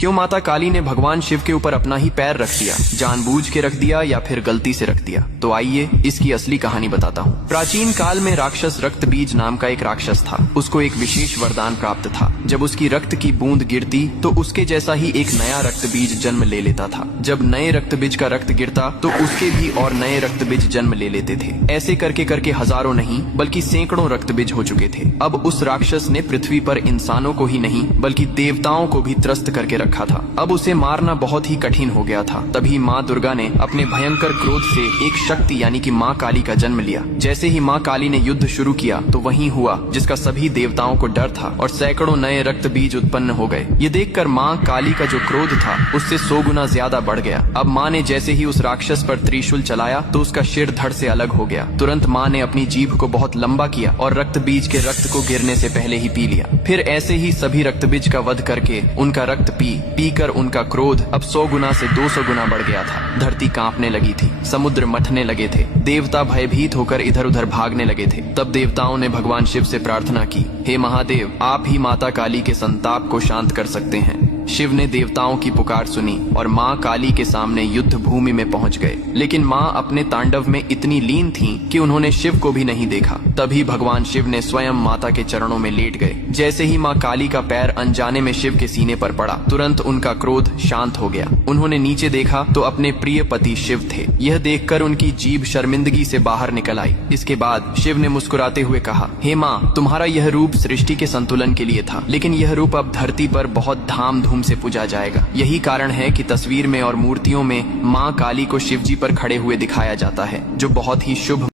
क्यों माता काली ने भगवान शिव के ऊपर अपना ही पैर रख दिया? जानबूझ के रख दिया या फिर गलती से रख दिया? तो आइए इसकी असली कहानी बताता हूँ। प्राचीन काल में राक्षस रक्तबीज नाम का एक राक्षस था। उसको एक विशेष वरदान प्राप्त था। जब उसकी रक्त की बूंद गिरती तो उसके जैसा ही एक नया रक्तबीज जन्म ले लेता था। जब नए रक्तबीज का रक्त गिरता तो उसके भी और नए रक्तबीज जन्म ले लेते थे। ऐसे करके करके हजारों नहीं बल्कि सैकड़ों रक्तबीज हो चुके थे। अब उस राक्षस ने पृथ्वी पर इंसानों को ही नहीं बल्कि देवताओं को भी त्रस्त करके रखा था। अब उसे मारना बहुत ही कठिन हो गया था। तभी माँ दुर्गा ने अपने भयंकर क्रोध से एक शक्ति यानी कि माँ काली का जन्म लिया। जैसे ही माँ काली ने युद्ध शुरू किया तो वही हुआ जिसका सभी देवताओं को डर था और सैकड़ों नए रक्त बीज उत्पन्न हो गए। ये देखकर माँ काली का जो क्रोध था उससे 100 गुना ज्यादा बढ़ गया। अब माँ ने जैसे ही उस राक्षस पर त्रिशूल चलाया तो उसका सिर धड़ से अलग हो गया। तुरंत माँ ने अपनी जीभ को बहुत लंबा किया और रक्त बीज के रक्त को गिरने से पहले ही पी लिया। फिर ऐसे ही सभी रक्त बीज का वध करके उनका रक्त पी कर उनका क्रोध अब 100 गुना से 200 गुना बढ़ गया था। धरती कांपने लगी थी, समुद्र मथने लगे थे, देवता भयभीत होकर इधर उधर भागने लगे थे। तब देवताओं ने भगवान शिव से प्रार्थना की, हे महादेव, आप ही माता काली के संताप को शांत कर सकते हैं। शिव ने देवताओं की पुकार सुनी और माँ काली के सामने युद्ध भूमि में पहुंच गए। लेकिन माँ अपने तांडव में इतनी लीन थीं कि उन्होंने शिव को भी नहीं देखा। तभी भगवान शिव ने स्वयं माता के चरणों में लेट गए। जैसे ही माँ काली का पैर अनजाने में शिव के सीने पर पड़ा, तुरंत उनका क्रोध शांत हो गया। उन्होंने नीचे देखा तो अपने प्रिय पति शिव थे। यह देखकर उनकी जीभ शर्मिंदगी से बाहर निकल आई। इसके बाद शिव ने मुस्कुराते हुए कहा, हे माँ, तुम्हारा यह रूप सृष्टि के संतुलन के लिए था, लेकिन यह रूप अब धरती पर बहुत धाम धूम से पूजा जाएगा। यही कारण है कि तस्वीर में और मूर्तियों में माँ काली को शिवजी पर खड़े हुए दिखाया जाता है, जो बहुत ही शुभ